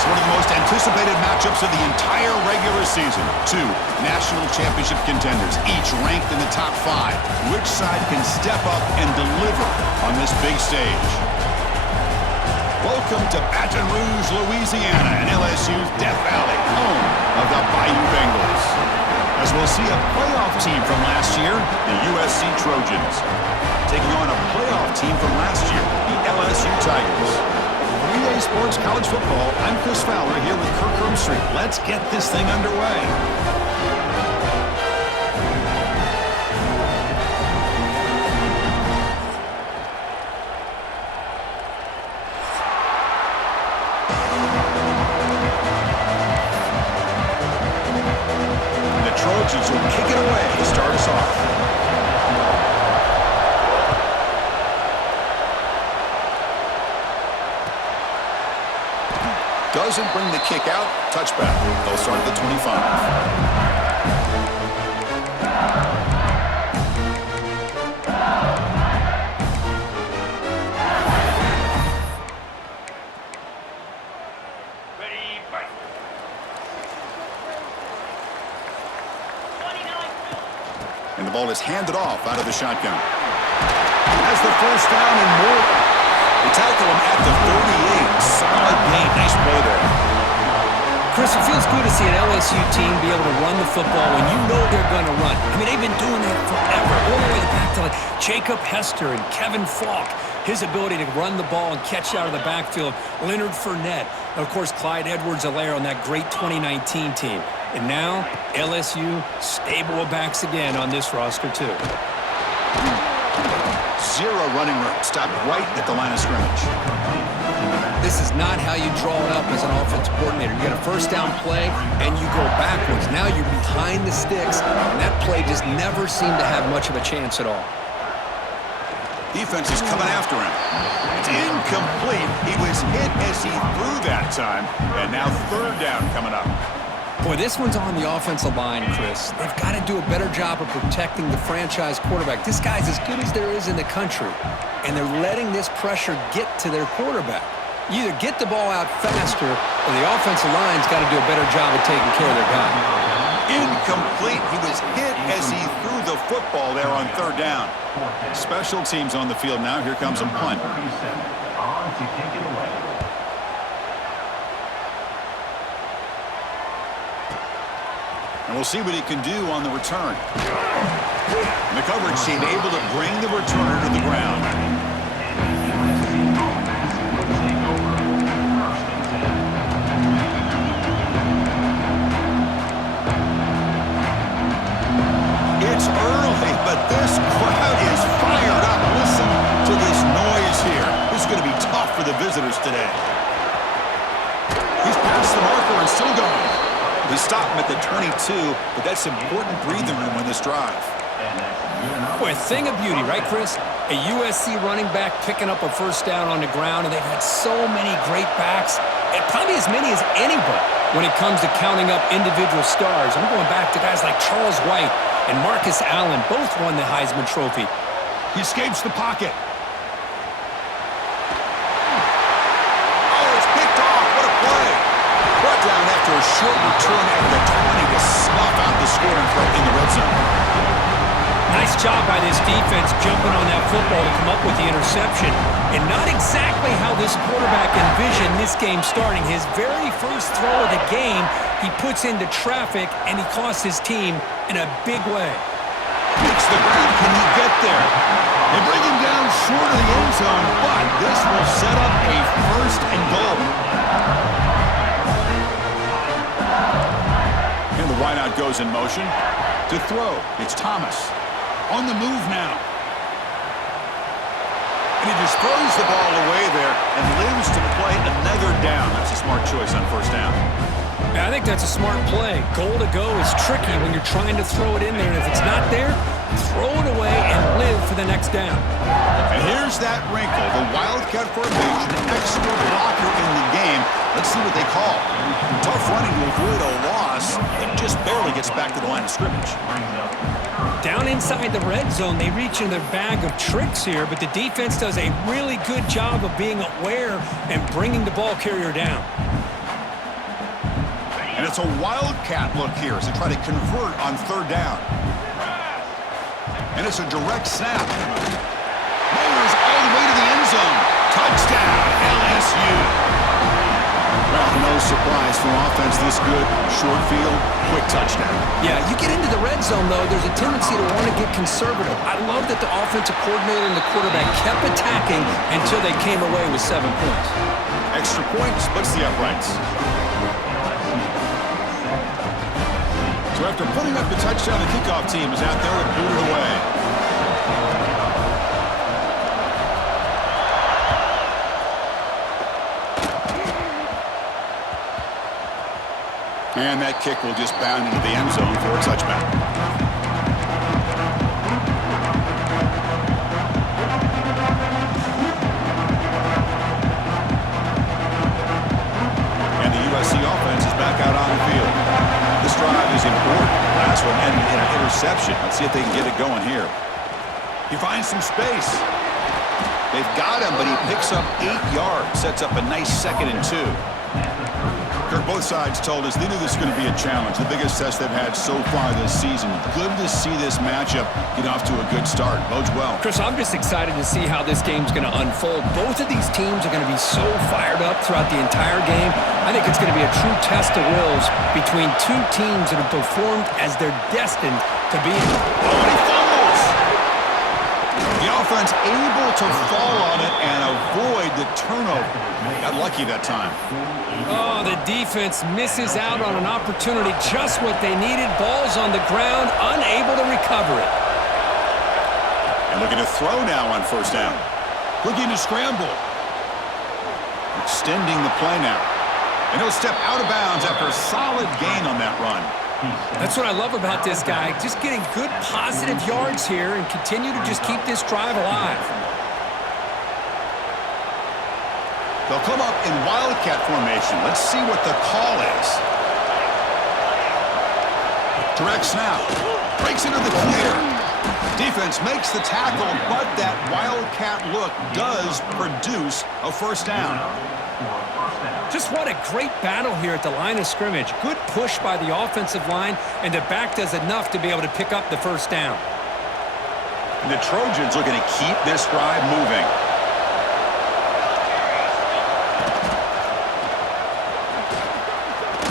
Next, one of the most anticipated matchups of the entire regular season. Two national championship contenders, each ranked in the top 5. Which side can step up and deliver on this big stage? Welcome to Baton Rouge, Louisiana, and LSU's Death Valley, home of the Bayou Bengals. As we'll see a playoff team from last year, the USC Trojans, taking on a playoff team from last year, the LSU Tigers. 3A Sports College Football, I'm Chris Fowler here with Kirk Herbstreit. Let's get this thing underway. The Trojans will kick it away to start us off. Doesn't bring the kick out. Touchback. They'll start at the 25. And the ball is handed off out of the shotgun. Has the first down and more. They tackle him at the 38. Solid gain. Nice play there. Chris, it feels good to see an LSU team be able to run the football when you know they're going to run. I mean, they've been doing that forever, all the way back to like Jacob Hester and Kevin Falk. His ability to run the ball and catch out of the backfield. Leonard Fournette. And, of course, Clyde Edwards-Helaire on that great 2019 team. And now, LSU, stable of backs again on this roster, too. Zero running room. Stopped right at the line of scrimmage. This is not how you draw it up as an offensive coordinator. You get a first down play, and you go backwards. Now you're behind the sticks, and that play just never seemed to have much of a chance at all. Defense is coming after him. It's incomplete. He was hit as he threw that time, and now third down coming up. Boy, this one's on the offensive line, Chris. They've got to do a better job of protecting the franchise quarterback. This guy's as good as there is in the country, and they're letting this pressure get to their quarterback. You either get the ball out faster, or the offensive line's got to do a better job of taking care of their guy. Incomplete. He was hit as he threw the football there on third down. Special teams on the field now. Here comes a punt. And we'll see what he can do on the return. And the coverage team able to bring the returner to the ground. It's early, but this crowd is fired up. Listen to this noise here. This is going to be tough for the visitors today. He's past the marker and still going. We stop him at the 22, but that's important breathing room on this drive. Boy, a thing of beauty, right, Chris? A USC running back picking up a first down on the ground, and they've had so many great backs, and probably as many as anybody when it comes to counting up individual stars. I'm going back to guys like Charles White and Marcus Allen. Both won the Heisman Trophy. He escapes the pocket. Down after a short return at the 20 to snuff out the scoring threat in the red zone. Nice job by this defense jumping on that football to come up with the interception. And not exactly how this quarterback envisioned this game starting. His very first throw of the game, he puts into traffic, and he costs his team in a big way. Makes the grab. Can he get there? They bring him down short of the end zone, but this will set up a first and goal. And the wideout goes in motion. To throw, it's Thomas. On the move now. And he just throws the ball away there and lives to play another down. That's a smart choice on first down. Yeah, I think that's a smart play. Goal to go is tricky when you're trying to throw it in there. And if it's not there, throw it away and live for the next down. And here's that wrinkle. The Wildcat formation, extra blocker in the game. Let's see what they call. Tough running to avoid a loss. It just barely gets back to the line of scrimmage. Down inside the red zone, they reach in their bag of tricks here, but the defense does a really good job of being aware and bringing the ball carrier down. it's a wildcat look here as they try to convert on third down. And it's a direct snap. Mailers all the way to the end zone. Touchdown, LSU. Well, no surprise for offense this good. Short field, quick touchdown. Yeah, you get into the red zone, though, there's a tendency to want to get conservative. I love that the offensive coordinator and the quarterback kept attacking until they came away with 7 points. Extra point splits the uprights. So after putting up the touchdown, the kickoff team is out there to boot it away. And that kick will just bound into the end zone for a touchback. And the USC offense is back out on the field. This drive is important. Last one ended in an interception. Let's see if they can get it going here. He finds some space. They've got him, but he picks up 8 yards. Sets up a nice 2nd and 2. Kirk, both sides told us they knew this was going to be a challenge. The biggest test they've had so far this season. Good to see this matchup get off to a good start. Bodes well. Chris, I'm just excited to see how this game's going to unfold. Both of these teams are going to be so fired up throughout the entire game. I think it's going to be a true test of wills between two teams that have performed as they're destined to be. Oh, and he fumbles! The offense able to fall on it and avoid the turnover. Got lucky that time. Oh, the defense misses out on an opportunity, just what they needed. Ball's on the ground, unable to recover it. And looking to throw now on first down. Looking to scramble. Extending the play now. And he'll step out of bounds after a solid gain on that run. That's what I love about this guy. Just getting good positive yards here and continue to just keep this drive alive. They'll come up in wildcat formation. Let's see what the call is. Direct snap. Breaks into the clear. Defense makes the tackle, but that wildcat look does produce a first down. Just what a great battle here at the line of scrimmage. Good push by the offensive line, and the back does enough to be able to pick up the first down. And the Trojans looking to keep this drive moving.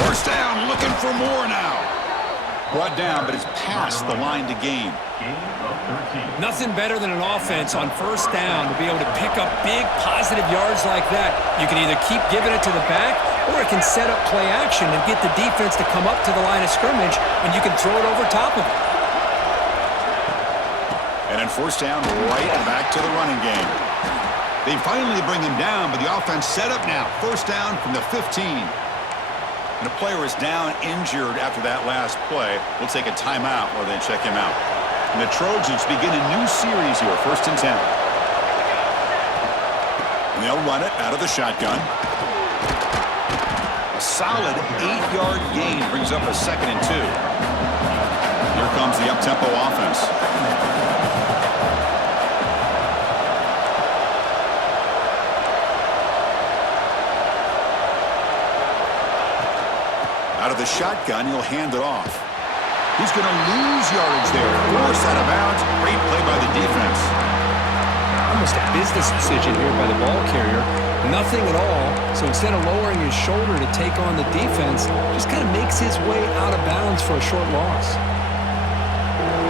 First down, looking for more now. Brought down, but it's past the line to gain. Nothing better than an offense on first down to be able to pick up big positive yards like that. You can either keep giving it to the back, or it can set up play action and get the defense to come up to the line of scrimmage, and you can throw it over top of it. And then first down, right back to the running game. They finally bring him down, but the offense set up now. First down from the 15. And a player is down injured after that last play. We'll take a timeout while they check him out. And the Trojans begin a new series here, 1st and 10. And they'll run it out of the shotgun. A solid 8-yard gain brings up a 2nd and 2. Here comes the up-tempo offense. Out of the shotgun, he'll hand it off. He's going to lose yardage there. Forced out of bounds. Great play by the defense. Almost a business decision here by the ball carrier. Nothing at all. So instead of lowering his shoulder to take on the defense, just kind of makes his way out of bounds for a short loss.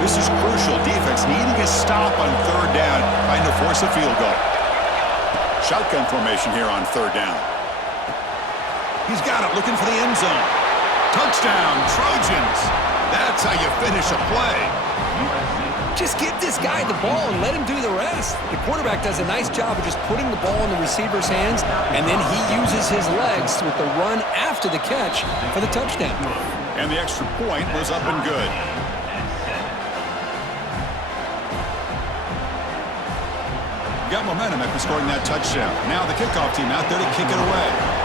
This is crucial. Defense needing a stop on third down, trying to force a field goal. Shotgun formation here on third down. He's got it, looking for the end zone. Touchdown, Trojans. That's how you finish a play. Just give this guy the ball and let him do the rest. The quarterback does a nice job of just putting the ball in the receiver's hands, and then he uses his legs with the run after the catch for the touchdown. And the extra point was up and good. Got momentum after scoring that touchdown. Now the kickoff team out there to kick it away.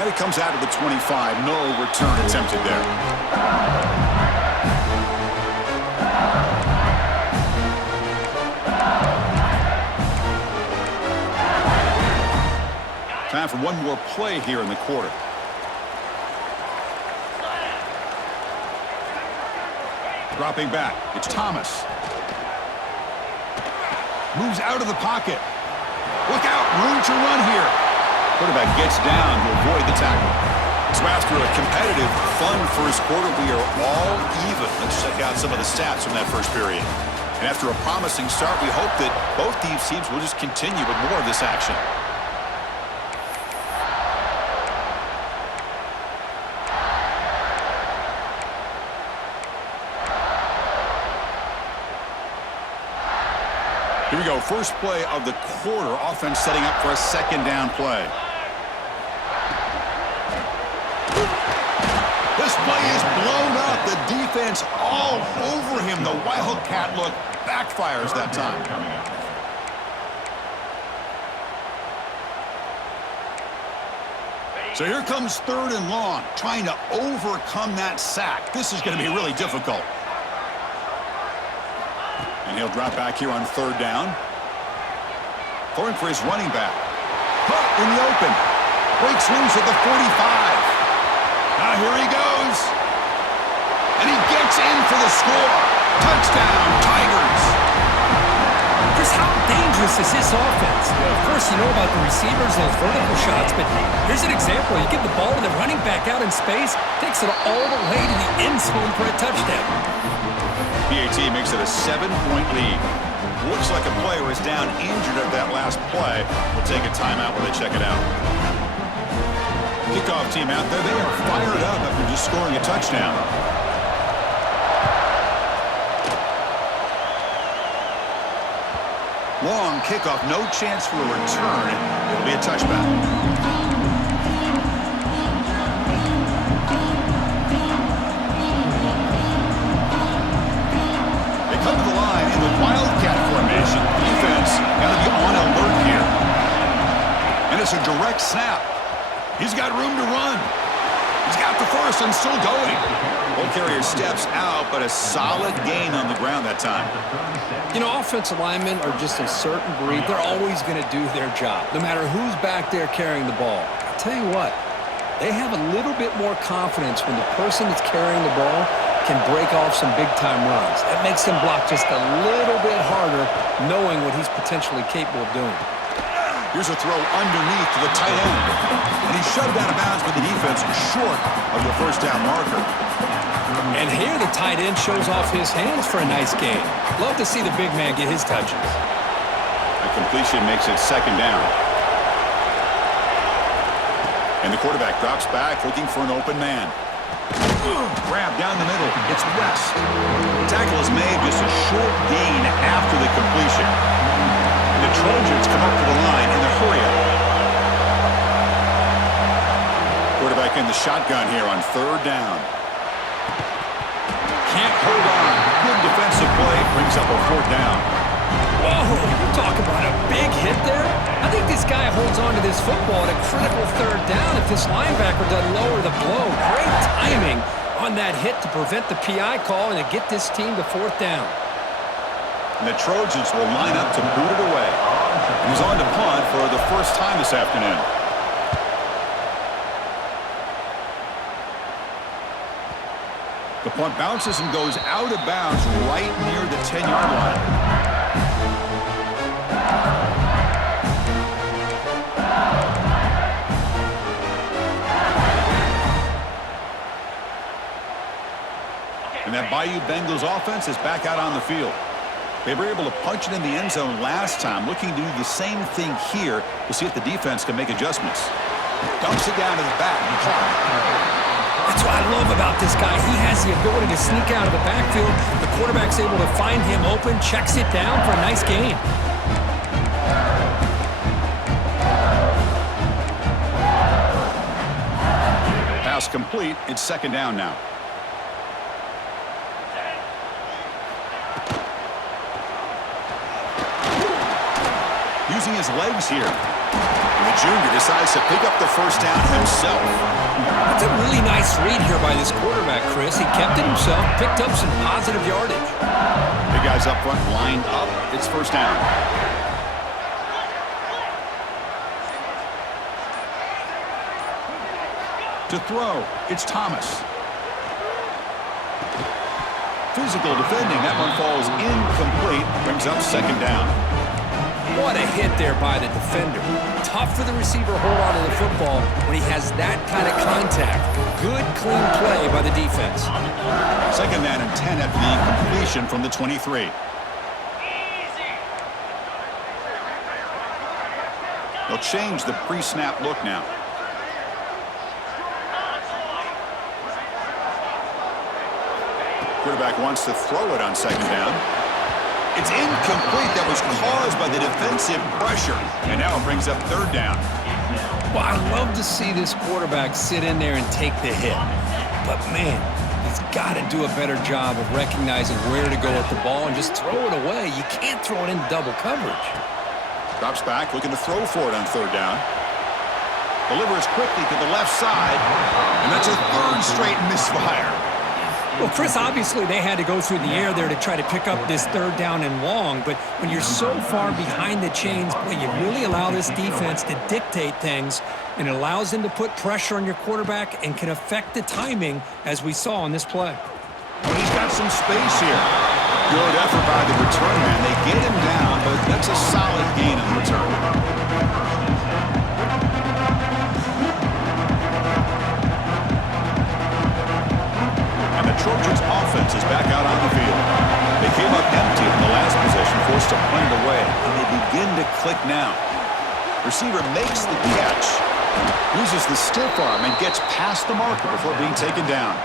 And it comes out of the 25. No return attempted there. Time for one more play here in the quarter. Dropping back. It's Thomas. Moves out of the pocket. Look out. Room to run here. Quarterback gets down to avoid the tackle. So after a competitive, fun first quarter, we are all even. Let's check out some of the stats from that first period. And after a promising start, we hope that both these teams will just continue with more of this action. Here we go. First play of the quarter. Offense setting up for a second down play. This play is blown up. The defense all over him. The Wildcat look backfires that time. So here comes 3rd and long, trying to overcome that sack. This is going to be really difficult. And he'll drop back here on 3rd down. Throwing for his running back. Caught in the open. Breaks loose at the 45. Now here he goes. And he gets in for the score. Touchdown, Tigers. Chris, how dangerous is this offense? Of course, you know about the receivers, those vertical shots, but here's an example. You give the ball to the running back out in space, takes it all the way to the end zone for a touchdown. PAT makes it a 7-point lead. Looks like a player is down injured at that last play. We'll take a timeout while they check it out. Kickoff team out there. They are fired up after just scoring a touchdown. Long kickoff. No chance for a return. It'll be a touchback. Come to the line in the Wildcat formation. Defense got to be on alert here. And it's a direct snap. He's got room to run. He's got the first and still going. Ball carrier steps out, but a solid gain on the ground that time. You know, offensive linemen are just a certain breed. They're always going to do their job, no matter who's back there carrying the ball. I'll tell you what, they have a little bit more confidence when the person that's carrying the ball can break off some big-time runs. That makes them block just a little bit harder, knowing what he's potentially capable of doing. Here's a throw underneath to the tight end. And he's shoved out of bounds with the defense short of the first down marker. And here the tight end shows off his hands for a nice gain. Love to see the big man get his touches. A completion makes it second down. And the quarterback drops back looking for an open man. Grab down the middle. It's West. The tackle is made just a short gain after the completion. And the Trojans come up to the line in the hurry-up. Quarterback in the shotgun here on 3rd down. Can't hold on. Good defensive play. Brings up a 4th down. Whoa, talk about a big hit there. I think this guy holds on to this football at a critical 3rd down if this linebacker doesn't lower the blow. Great timing on that hit to prevent the PI call and to get this team to 4th down. And the Trojans will line up to boot it away. He's on to punt for the first time this afternoon. The punt bounces and goes out of bounds right near the 10-yard line. And that Bayou Bengals offense is back out on the field. They were able to punch it in the end zone last time, looking to do the same thing here to see if the defense can make adjustments. Dumps it down to the back. That's what I love about this guy. He has the ability to sneak out of the backfield. The quarterback's able to find him open, checks it down for a nice gain. Pass complete. It's second down now. Using his legs here. And the junior decides to pick up the first down himself. That's a really nice read here by this quarterback, Chris. He kept it himself, picked up some positive yardage. Big guys up front lined up. It's first down. To throw, it's Thomas. Physical defending. That one falls incomplete. Brings up second down. What a hit there by the defender. Tough for the receiver to hold on to the football when he has that kind of contact. Good, clean play by the defense. Second down and 10 after the incompletion from the 23. They'll change the pre-snap look now. Quarterback wants to throw it on second down. It's incomplete. That was caused by the defensive pressure. And now it brings up third down. Well, I love to see this quarterback sit in there and take the hit. But, man, he's got to do a better job of recognizing where to go with the ball and just throw it away. You can't throw it into double coverage. Drops back, looking to throw for it on third down. Delivers quickly to the left side. And that's a third straight misfire. Well, Chris, obviously they had to go through the air there to try to pick up this third down and long, but when you're so far behind the chains, boy, you really allow this defense to dictate things, and it allows them to put pressure on your quarterback and can affect the timing, as we saw on this play. Well, he's got some space here. Good effort by the return man. They get him down, but that's a solid gain on the return. Trojans offense is back out on the field. They came up empty in the last possession, forced to punt it away, and they begin to click now. Receiver makes the catch, uses the stiff arm, and gets past the marker before being taken down.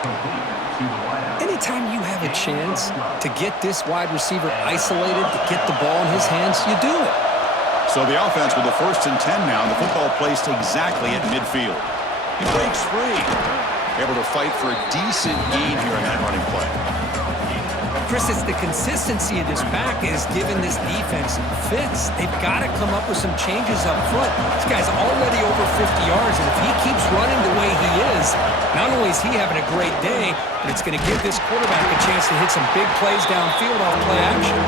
Anytime you have a chance to get this wide receiver isolated, to get the ball in his hands, you do it. So the offense with the 1st and 10 now, and the football placed exactly at midfield. He breaks free. Able to fight for a decent gain here in that running play. Chris, it's the consistency of this back is giving this defense fits. They've got to come up with some changes up front. This guy's already over 50 yards, and if he keeps running the way he is, not only is he having a great day, but it's going to give this quarterback a chance to hit some big plays downfield off play action.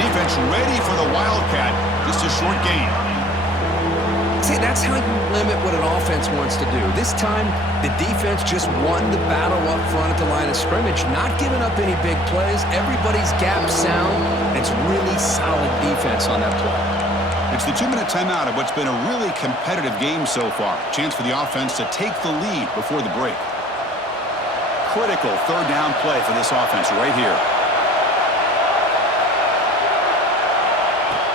Defense ready for the Wildcat. Just a short gain. See, that's how you limit what an offense wants to do. This time, the defense just won the battle up front at the line of scrimmage, not giving up any big plays. Everybody's gap sound, and it's really solid defense on that play. It's the 2-minute timeout of what's been a really competitive game so far. Chance for the offense to take the lead before the break. Critical third down play for this offense right here.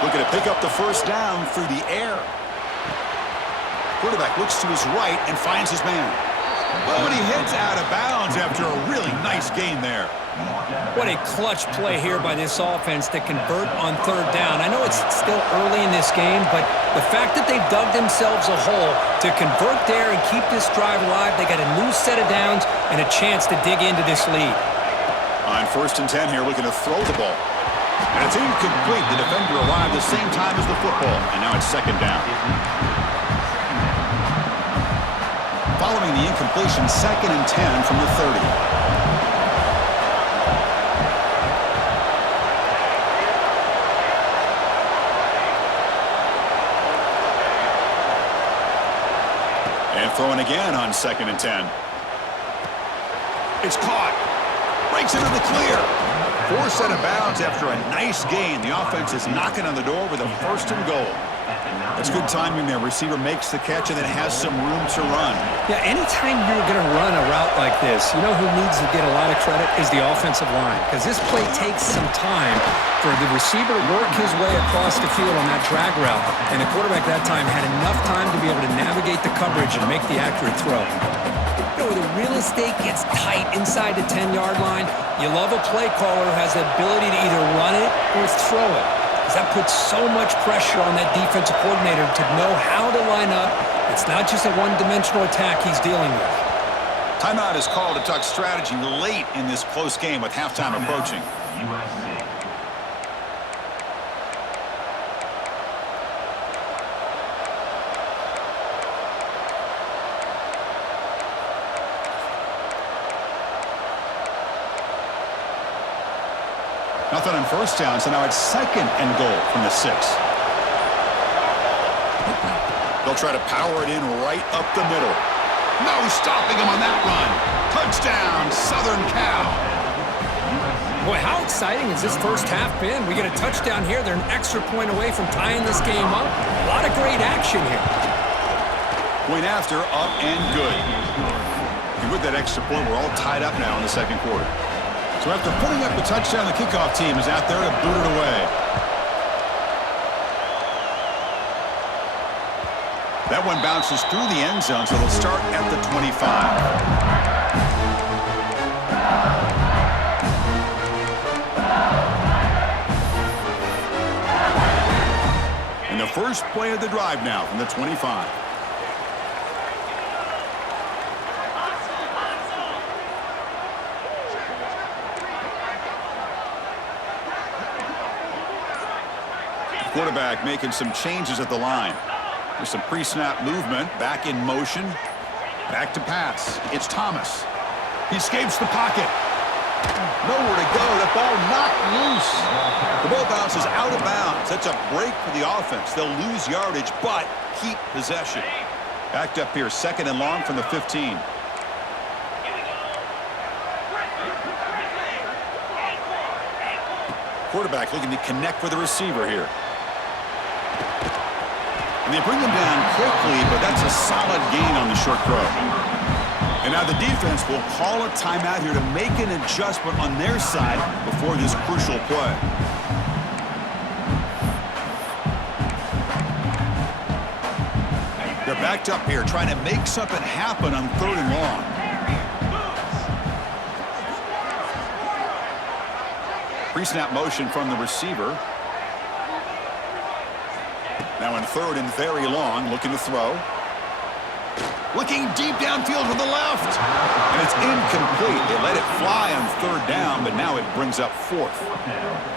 Looking to pick up the first down through the air. Quarterback looks to his right and finds his man. Oh, and he heads out of bounds after a really nice gain there. What a clutch play here by this offense to convert on third down. I know it's still early in this game, but the fact that they've dug themselves a hole to convert there and keep this drive alive, they got a new set of downs and a chance to dig into this lead. On 1st and 10 here, looking to throw the ball. And it's incomplete. The defender arrived the same time as the football, and now it's second down. Following the incompletion, 2nd and 10 from the 30. And throwing again on 2nd and 10. It's caught. Breaks into the clear. Forced out of bounds after a nice gain. The offense is knocking on the door with a 1st and goal. That's good timing there. Receiver makes the catch and then has some room to run. Yeah, anytime you're going to run a route like this, you know who needs to get a lot of credit is the offensive line. Because this play takes some time for the receiver to work his way across the field on that drag route. And the quarterback that time had enough time to be able to navigate the coverage and make the accurate throw. You know, the real estate gets tight inside the 10-yard line. You love a play caller who has the ability to either run it or throw it. That puts so much pressure on that defensive coordinator to know how to line up. It's not just a one-dimensional attack he's dealing with. Timeout is called to talk strategy late in this close game with halftime approaching. USC. Nothing on 1st down, so now it's 2nd and goal from the 6. They'll try to power it in right up the middle. No stopping him on that run. Touchdown, Southern Cal. Boy, how exciting has this first half been? We get a touchdown here. They're an extra point away from tying this game up. A lot of great action here. Point after, up and good. And with that extra point, we're all tied up now in the second quarter. So after putting up the touchdown, the kickoff team is out there to boot it away. That one bounces through the end zone, so they'll start at the 25. And the first play of the drive now from the 25. Quarterback making some changes at the line. There's some pre-snap movement, back in motion, back to pass. It's Thomas. He escapes the pocket. Nowhere to go. The ball knocked loose. The ball bounces out of bounds. That's a break for the offense. They'll lose yardage, but keep possession. Backed up here, second and long from the 15. Quarterback looking to connect with the receiver here. And they bring him down quickly, but that's a solid gain on the short throw. And now the defense will call a timeout here to make an adjustment on their side before this crucial play. They're backed up here trying to make something happen on third and long. Pre-snap motion from the receiver. Now in third and very long, looking to throw. Looking deep downfield to the left. And it's incomplete. They let it fly on third down, but now it brings up fourth.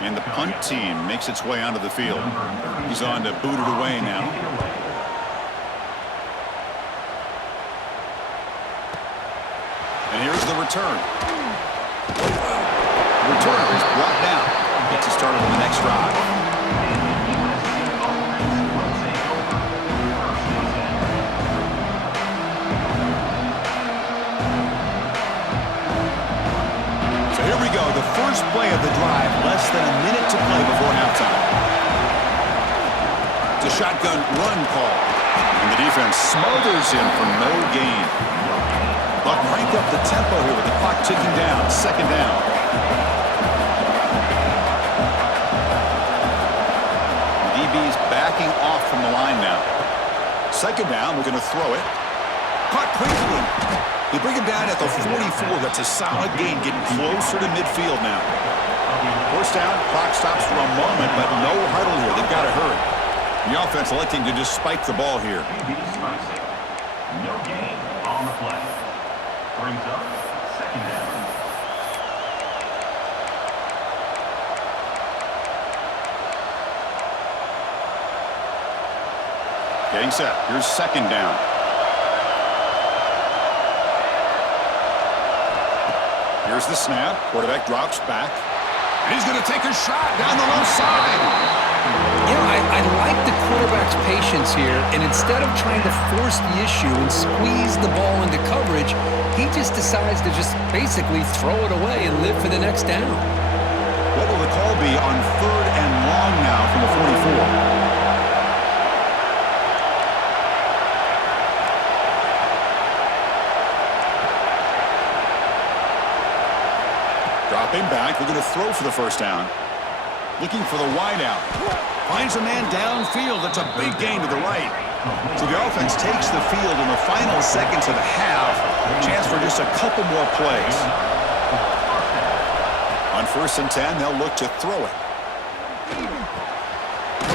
And the punt team makes its way onto the field. He's on to boot it away now. And here's the return. The returner is brought down. Gets us started on the next drive. Here we go, the first play of the drive, less than a minute to play before halftime. It's a shotgun run call, and the defense smothers him for no gain. They'll crank up the tempo here with the clock ticking down, second down. The DB's backing off from the line now. Second down, we're going to throw it. Caught quickly. They bring him down at the 44. That's a solid gain, getting closer to midfield now. First down, clock stops for a moment, but no huddle here. They've got to hurry. The offense electing to just spike the ball here. No gain on the play. Brings up second down. Getting set. Here's second down. Here's the snap. Quarterback drops back. And he's going to take a shot down the left side. You know, I like the quarterback's patience here, and instead of trying to force the issue and squeeze the ball into coverage, he just decides to just basically throw it away and live for the next down. What will the call be on third and long now from the 44? Dropping back, we're going to throw for the first down. Looking for the wideout. Finds a man downfield. That's a big gain to the right. So the offense takes the field in the final seconds of the half. Chance for just a couple more plays. On first and 10, they'll look to throw it.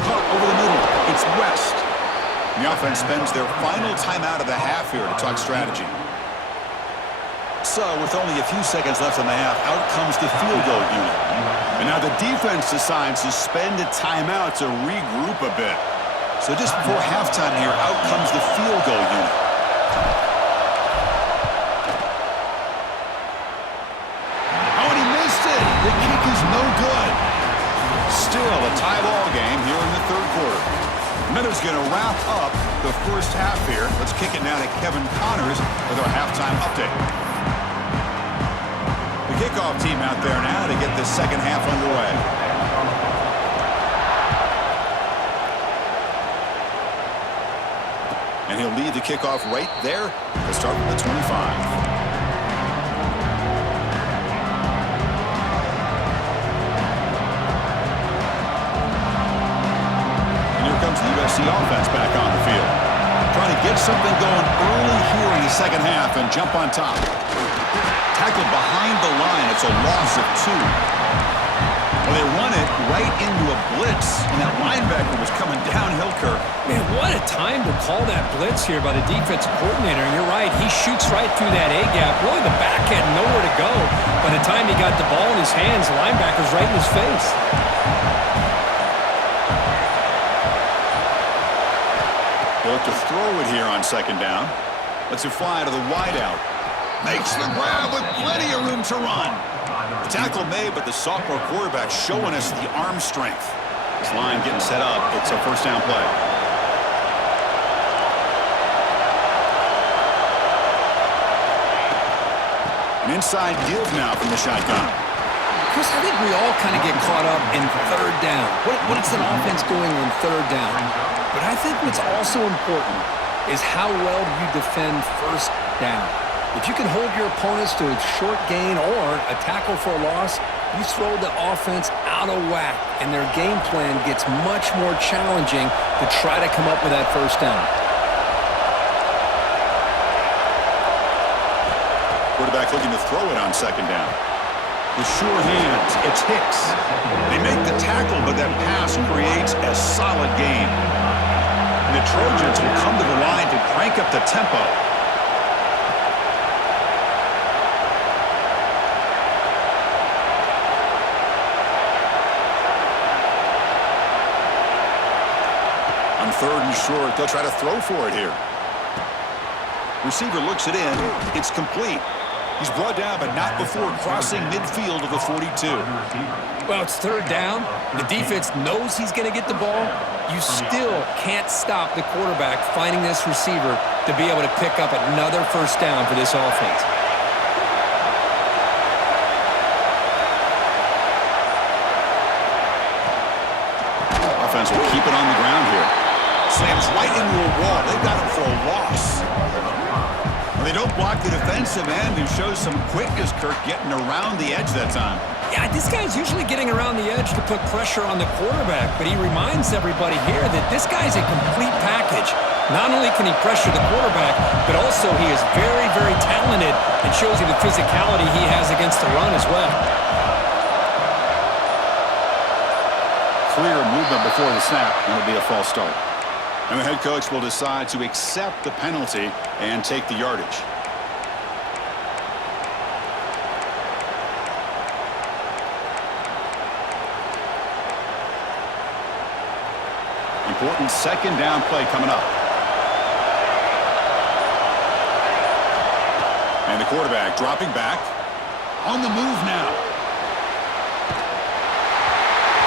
Caught over the middle. It's West. And the offense spends their final timeout of the half here to talk strategy. So, with only a few seconds left in the half, out comes the field goal unit. And now the defense decides to spend a timeout to regroup a bit. So just before halftime here, out comes the field goal unit. Oh, and he missed it! The kick is no good. Still a tie ball game here in the third quarter. Miller's going to wrap up the the first half here. Let's kick it now to Kevin Connors with our halftime update. The kickoff team out there now to get this second half underway. And he'll lead the kickoff right there to start with the 25. Comes the USC offense back on the field. Trying to get something going early here in the second half and jump on top. Tackled behind the line. It's a loss of 2. Well, they run it right into a blitz, and that linebacker was coming downhill, Kirk. Man, what a time to call that blitz here by the defensive coordinator. And you're right, he shoots right through that A-gap. Really, the back had nowhere to go. By the time he got the ball in his hands, the linebacker's right in his face. Look to throw it here on second down. Lets it fly to the wideout. Makes the grab with plenty of room to run. The tackle made, but the sophomore quarterback showing us the arm strength. This line getting set up. It's a first down play. An inside give now from the shotgun. Chris, I think we all kind of get caught up in third down. What is an offense doing on third down? But I think what's also important is how well do you defend first down. If you can hold your opponents to a short gain or a tackle for a loss, you throw the offense out of whack, and their game plan gets much more challenging to try to come up with that first down. Quarterback looking to throw it on second down. With sure hands, it's Hicks. They make the tackle, but that pass creates a solid gain. And the Trojans will come to the line to crank up the tempo. On third and short, they'll try to throw for it here. Receiver looks it in. It's complete. He's brought down, but not before crossing midfield of the 42. Well, it's third down. The defense knows he's going to get the ball. You still can't stop the quarterback finding this receiver to be able to pick up another first down for this offense. Offense will keep it on the ground here. Slams right into a wall. They've got him for a loss. They don't block the defensive end, who shows some quickness, Kirk, getting around the edge that time. Yeah, this guy's usually getting around the edge to put pressure on the quarterback, but he reminds everybody here that this guy's a complete package. Not only can he pressure the quarterback, but also he is very, very talented and shows you the physicality he has against the run as well. Clear movement before the snap, and it'll be a false start. And the head coach will decide to accept the penalty and take the yardage. Important second down play coming up. And the quarterback dropping back. On the move now.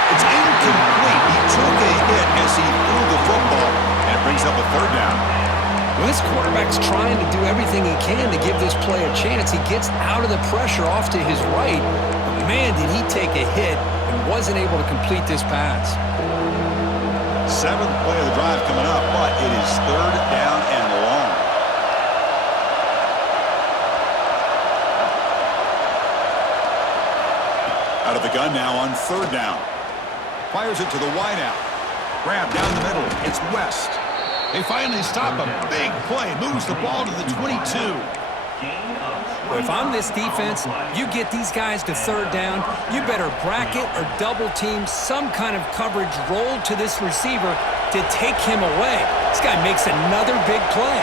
It's incomplete. He took a hit as he threw the football, and it brings up a third down. Well, this quarterback's trying to do everything he can to give this play a chance. He gets out of the pressure off to his right, but man, did he take a hit and wasn't able to complete this pass. Seventh play of the drive coming up, but it is third down and long. Out of the gun now on third down. Fires it to the wideout. Grab down the middle. It's West. They finally stop a big play. Moves the ball to the 22. If I'm this defense, you get these guys to third down, you better bracket or double team some kind of coverage roll to this receiver to take him away. This guy makes another big play.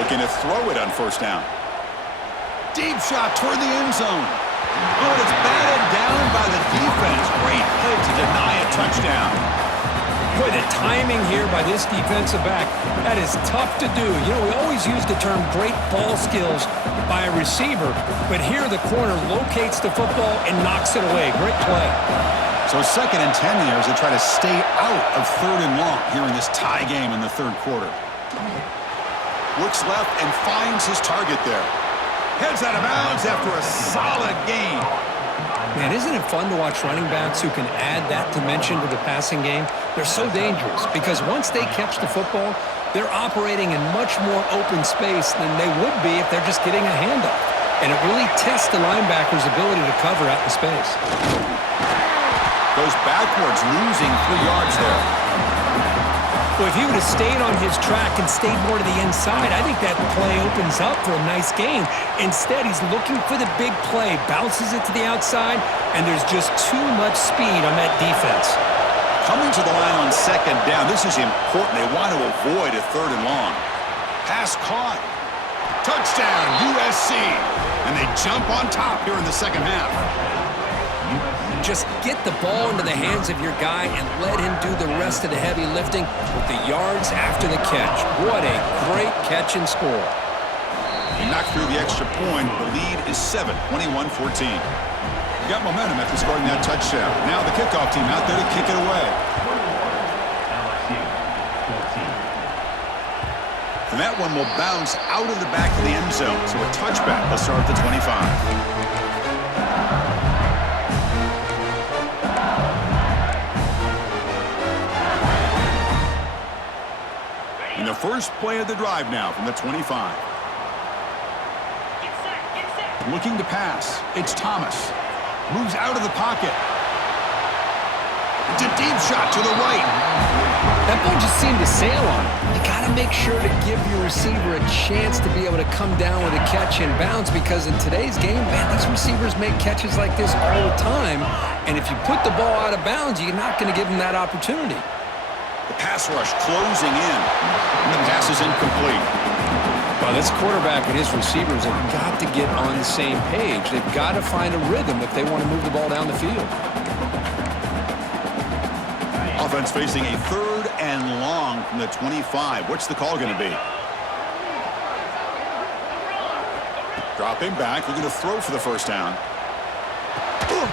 Looking to throw it on first down. Deep shot toward the end zone. Oh, it's batted down by the defense. Great play to deny a touchdown. Boy, the timing here by this defensive back, that is tough to do. You know, we always use the term great ball skills by a receiver, but here the corner locates the football and knocks it away. Great play. So 2nd and 10 here as they try to stay out of 3rd and long here in this tie game in the 3rd quarter. Looks left and finds his target there. Heads out of bounds after a solid gain. Man, isn't it fun to watch running backs who can add that dimension to the passing game? They're so dangerous because once they catch the football, they're operating in much more open space than they would be if they're just getting a handoff. And it really tests the linebacker's ability to cover out in space. Goes backwards, losing 3 yards there. Well, if he would have stayed on his track and stayed more to the inside, I think that play opens up for a nice gain. Instead, he's looking for the big play, bounces it to the outside, and there's just too much speed on that defense. Coming to the line on 2nd down, this is important. They want to avoid a 3rd and long. Pass caught. Touchdown, USC. And they jump on top here in the 2nd half. Just get the ball into the hands of your guy and let him do the rest of the heavy lifting with the yards after the catch. What a great catch and score. He knocked through the extra point. The lead is 7, 21-14. Got momentum after scoring that touchdown. Now the kickoff team out there to kick it away. And that one will bounce out of the back of the end zone. So a touchback will start at the 25. And the first play of the drive now from the 25. Looking to pass. It's Thomas. Moves out of the pocket. It's a deep shot to the right. That ball just seemed to sail on him. You got to make sure to give your receiver a chance to be able to come down with a catch and bounce because in today's game, man, these receivers make catches like this all the time. And if you put the ball out of bounds, you're not going to give them that opportunity. The pass rush closing in, and the pass is incomplete. Well, this quarterback and his receivers have got to get on the same page. They've got to find a rhythm if they want to move the ball down the field. Offense facing a 3rd and long from the 25. What's the call going to be? Dropping back, looking to throw for the first down. Oh,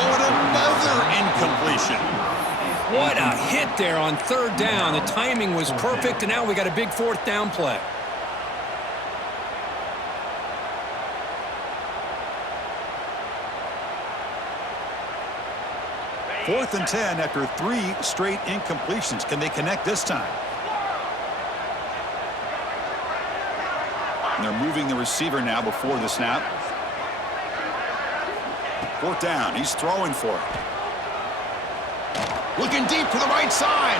and another incompletion. What a hit there on 3rd down. The timing was perfect, and now we got a big 4th down play. Fourth and 10 after 3 straight incompletions. Can they connect this time? And they're moving the receiver now before the snap. 4th down. He's throwing for it. Looking deep to the right side.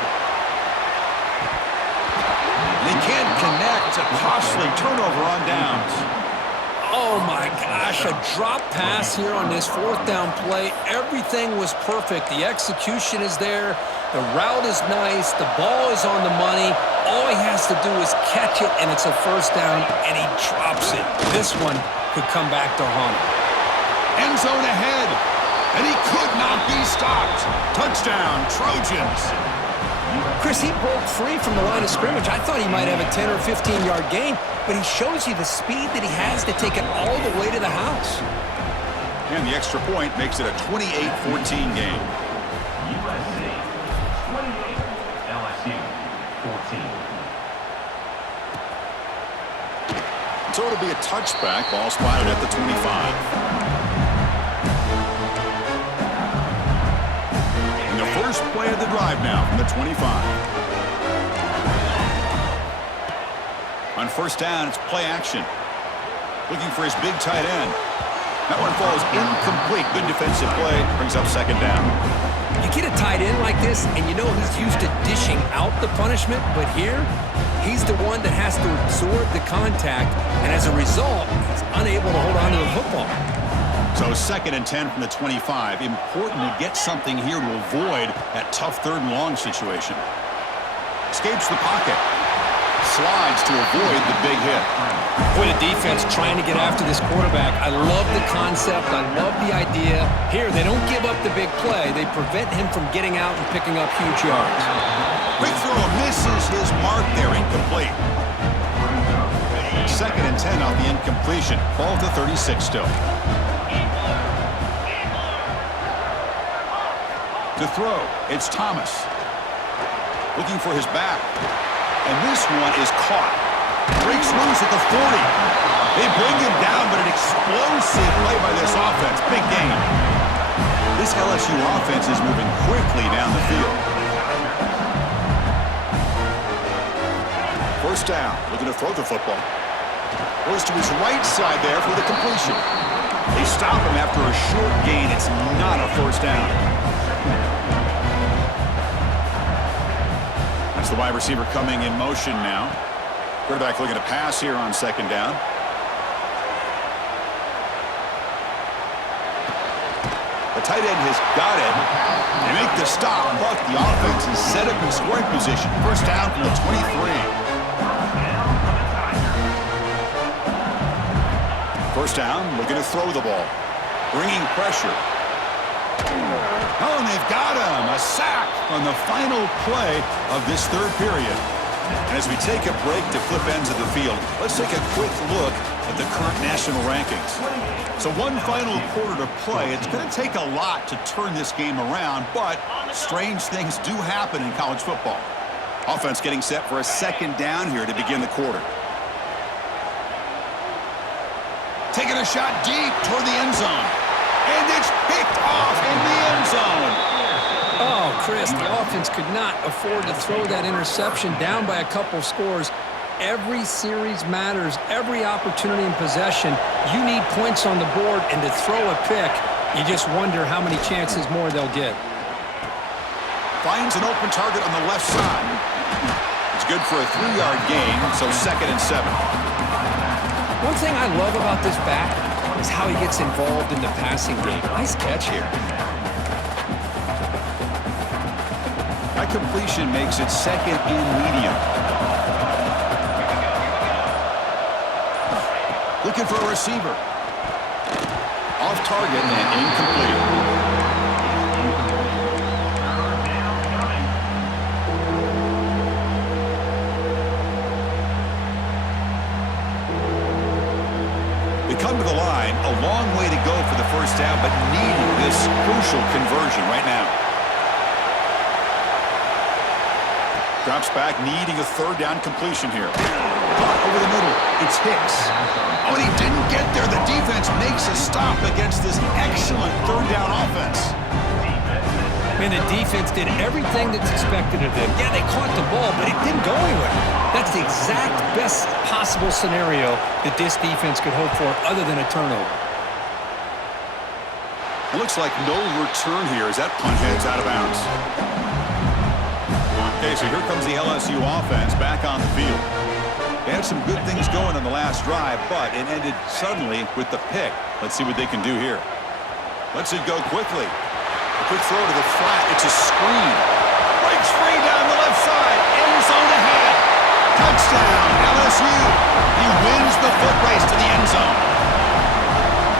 They can't connect. A costly turnover on downs. Oh, my gosh, a drop pass here on this 4th down play. Everything was perfect. The execution is there. The route is nice. The ball is on the money. All he has to do is catch it, and it's a 1st down, and he drops it. This one could come back to haunt him. End zone ahead. And he could not be stopped. Touchdown, Trojans. Chris, he broke free from the line of scrimmage. I thought he might have a 10 or 15-yard gain, but he shows you the speed that he has to take it all the way to the house. And the extra point makes it a 28-14 game. USC 28, LSU 14. So it'll be a touchback. Ball spotted at the 25. First play of the drive now from the 25. On 1st down, it's play action. Looking for his big tight end. That one falls incomplete. Good defensive play. Brings up 2nd down. You get a tight end like this, and you know he's used to dishing out the punishment, but here, he's the one that has to absorb the contact, and as a result, he's unable to hold on to the football. So 2nd and 10 from the 25. Important to get something here to avoid that tough 3rd and long situation. Escapes the pocket. Slides to avoid the big hit. Boy, the defense trying to get after this quarterback. I love the concept. I love the idea. Here, they don't give up the big play. They prevent him from getting out and picking up huge yards. Quick throw misses his mark there. Incomplete. 2nd and 10 off the incompletion. Ball to 36 still. To throw, it's Thomas. Looking for his back. And this one is caught. Breaks loose at the 40. They bring him down, but an explosive play by this offense. Big gain. This LSU offense is moving quickly down the field. First down, looking to throw the football. Goes to his right side there for the completion. They stop him after a short gain. It's not a first down. That's the wide receiver coming in motion now. Quarterback looking to pass here on 2nd down. The tight end has got it. They make the stop, but the offense is set up in scoring position. First down from the 23. First down, looking to throw the ball. Bringing pressure. Oh, and they've got him. A sack on the final play of this 3rd period. And as we take a break to flip ends of the field, let's take a quick look at the current national rankings. So one final quarter to play. It's going to take a lot to turn this game around, but strange things do happen in college football. Offense getting set for a 2nd down here to begin the quarter. Taking a shot deep toward the end zone. And it's picked off in the end zone. Oh, Chris, the offense could not afford to throw that interception down by a couple scores. Every series matters. Every opportunity in possession, you need points on the board, and to throw a pick, you just wonder how many chances more they'll get. Finds an open target on the left side. It's good for a 3-yard gain, so 2nd and 7. One thing I love about this back is how he gets involved in the passing game. Nice catch here. That completion makes it 2nd and medium. Looking for a receiver. Off target and incomplete. Come to the line, a long way to go for the first down, but needing this crucial conversion right now. Drops back, needing a 3rd down completion here. Caught over the middle, it's Hicks. Oh, and he didn't get there. The defense makes a stop against this excellent 3rd down offense. Man, the defense did everything that's expected of them. Yeah, they caught the ball, but it didn't go anywhere. That's the exact best possible scenario that this defense could hope for other than a turnover. It looks like no return here as that punt heads out of bounds. Okay, so here comes the LSU offense back on the field. They had some good things going on the last drive, but it ended suddenly with the pick. Let's see what they can do here. Lets it go quickly. A quick throw to the flat. It's a screen. Breaks free down the left side. End zone ahead. Touchdown, LSU. He wins the foot race to the end zone.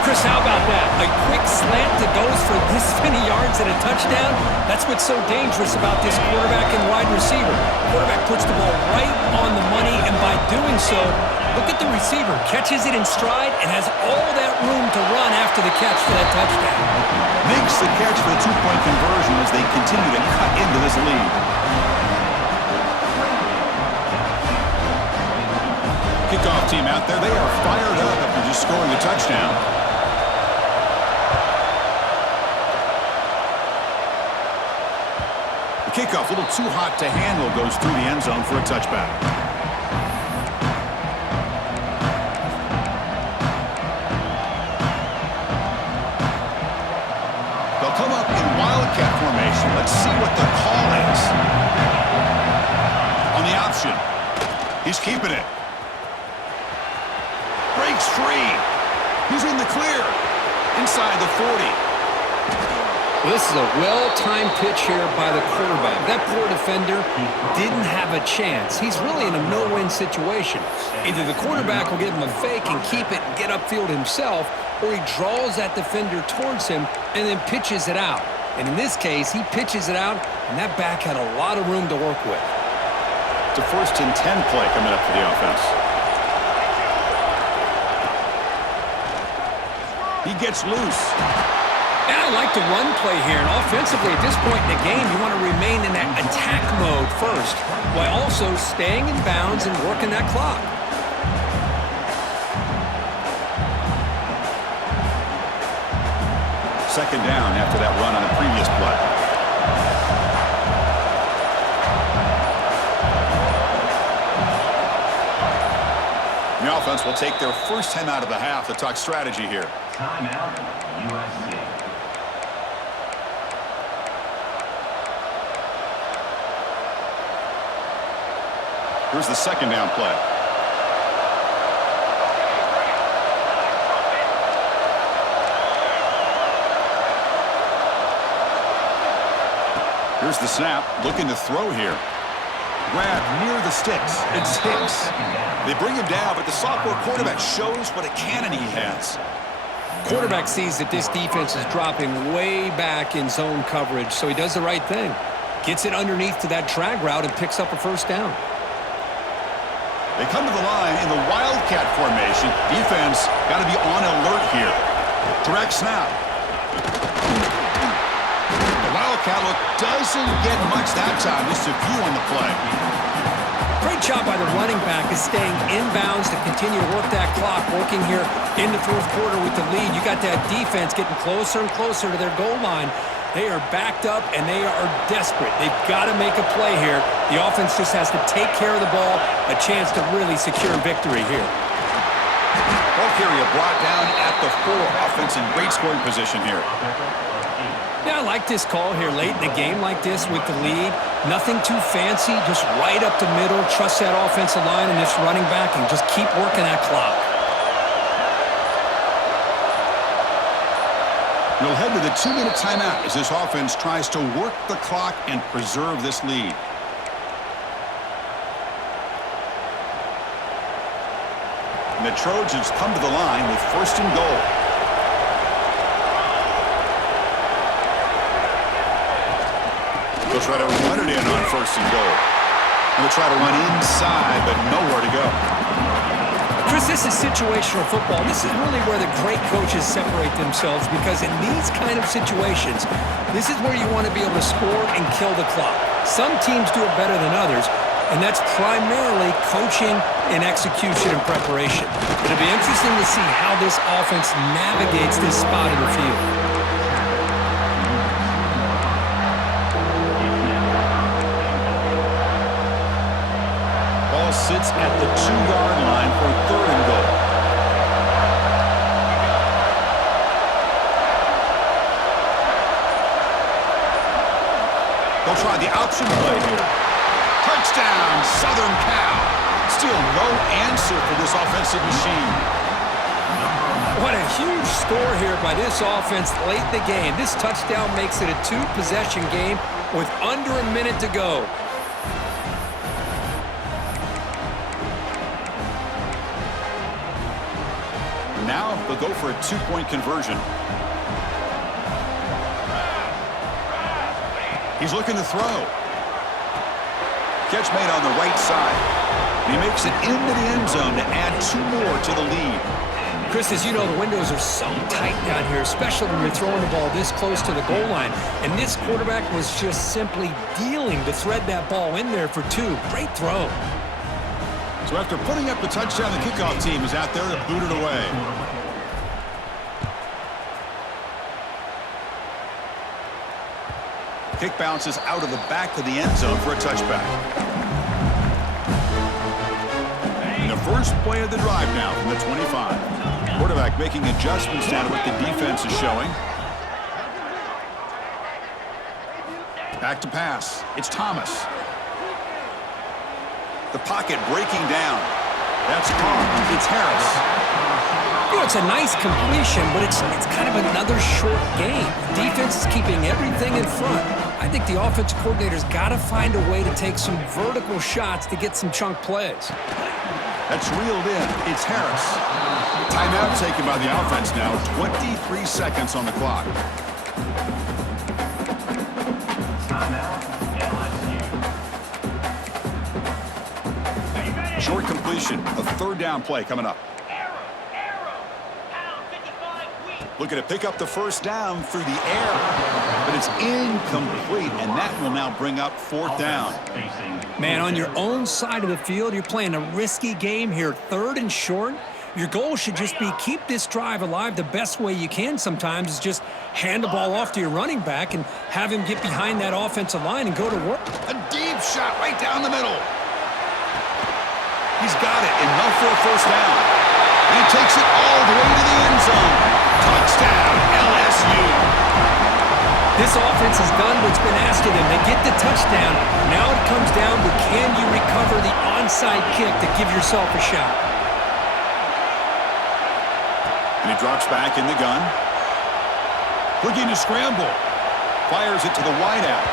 Chris, how about that? A quick slant that goes for this many yards and a touchdown? That's what's so dangerous about this quarterback and wide receiver. Quarterback puts the ball right on the money, and by doing so, look at the receiver. Catches it in stride and has all that room to run after the catch for that touchdown. Makes the catch for the 2-point conversion as they continue to cut into this lead. Kickoff team out there. They are fired up after just scoring a touchdown. The kickoff, a little too hot to handle, goes through the end zone for a touchback. They'll come up in Wildcat formation. Let's see what the call is. On the option. He's keeping it. Breaks free. He's in the clear. Inside the 40. Well, this is a well-timed pitch here by the quarterback. That poor defender didn't have a chance. He's really in a no-win situation. Either the quarterback will give him a fake and keep it and get upfield himself, or he draws that defender towards him and then pitches it out. And in this case, he pitches it out, and that back had a lot of room to work with. It's a 1st and 10 play coming up for the offense. He gets loose. Yeah, I like the run play here. And offensively, at this point in the game, you want to remain in that attack mode first, while also staying in bounds and working that clock. Second down after that run on the previous play. The offense will take their first time out of the half to talk strategy here. Timeout, USC. Here's the second down play. Here's the snap, looking to throw here. Grab near the sticks. It sticks. They bring him down, but the sophomore quarterback shows what a cannon he has. Quarterback sees that this defense is dropping way back in zone coverage, so he does the right thing. Gets it underneath to that drag route and picks up a first down. They come to the line in the Wildcat formation. Defense got to be on alert here. Direct snap. The Wildcat look doesn't get much that time. Just a few on the play. Great job by the running back is staying inbounds to continue to work that clock, working here in the fourth quarter with the lead. You got that defense getting closer and closer to their goal line. They are backed up, and they are desperate. They've got to make a play here. The offense just has to take care of the ball, a chance to really secure victory here. Ball carrier brought down at the 4. Offense in great scoring position here. Yeah, I like this call here late in the game like this with the lead. Nothing too fancy, just right up the middle. Trust that offensive line and this running back and just keep working that clock. We'll head to the 2-minute timeout as this offense tries to work the clock and preserve this lead. And the Trojans come to the line with 1st and goal. They'll try to run it in on 1st and goal. And they'll try to run inside, but nowhere to go. Chris, this is situational football. This is really where the great coaches separate themselves, because in these kind of situations, this is where you want to be able to score and kill the clock. Some teams do it better than others, and that's primarily coaching and execution and preparation. It'll be interesting to see how this offense navigates this spot in the field. Ball sits at the 2-yard line for 3rd and goal. They'll try the option play here. Touchdown, Southern Cal. Still no answer for this offensive machine. What a huge score here by this offense late in the game. This touchdown makes it a 2-possession game with under a minute to go. Now they'll go for a 2-point conversion. He's looking to throw. Catch made on the right side. He makes it into the end zone to add 2 more to the lead. Chris, as you know, the windows are so tight down here, especially when you're throwing the ball this close to the goal line. And this quarterback was just simply dealing to thread that ball in there for 2. Great throw. So after putting up the touchdown, the kickoff team is out there to boot it away. Kick bounces out of the back of the end zone for a touchback. And the first play of the drive now from the 25. Quarterback making adjustments down to what the defense is showing. Back to pass. It's Thomas. The pocket breaking down. That's Carr. It's Harris. It's a nice completion, but it's kind of another short game. The defense is keeping everything in front. I think the offensive coordinator's got to find a way to take some vertical shots to get some chunk plays. That's reeled in. It's Harris. Timeout taken by the offense now. 23 seconds on the clock. Timeout, LSU. Short completion. A third down play coming up. Looking to pick up the first down through the air, but it's incomplete, and that will now bring up fourth down. Man, on your own side of the field, you're playing a risky game here, 3rd and short. Your goal should just be keep this drive alive the best way you can sometimes is just hand the ball off to your running back and have him get behind that offensive line and go to work. A deep shot right down the middle. He's got it, enough for a first down. And he takes it all the way to the end zone. Touchdown, LSU. This offense has done what's been asked of them. They get the touchdown. Now it comes down to can you recover the onside kick to give yourself a shot. And he drops back in the gun. Looking to scramble. Fires it to the wideout.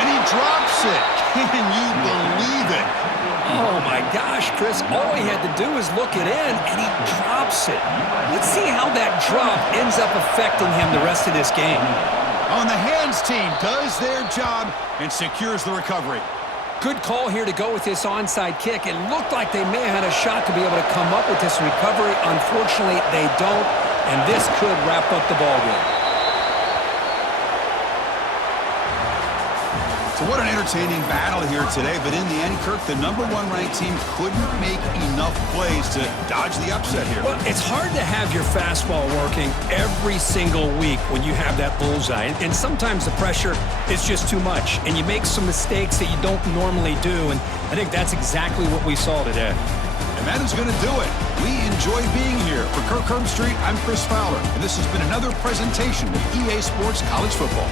And he drops it. Can you believe it? Oh, my gosh, Chris. All he had to do is look it in, and he drops it. Let's see how that drop ends up affecting him the rest of this game. On the hands team does their job and secures the recovery. Good call here to go with this onside kick. It looked like they may have had a shot to be able to come up with this recovery. Unfortunately, they don't, and this could wrap up the ballgame. So what an entertaining battle here today, but in the end, Kirk, the #1 ranked team couldn't make enough plays to dodge the upset here. Well, it's hard to have your fastball working every single week when you have that bullseye, and sometimes the pressure is just too much, and you make some mistakes that you don't normally do, and I think that's exactly what we saw today. And that is going to do it. We enjoyed being here. For Kirk Herbstreit, I'm Chris Fowler, and this has been another presentation of EA Sports College Football.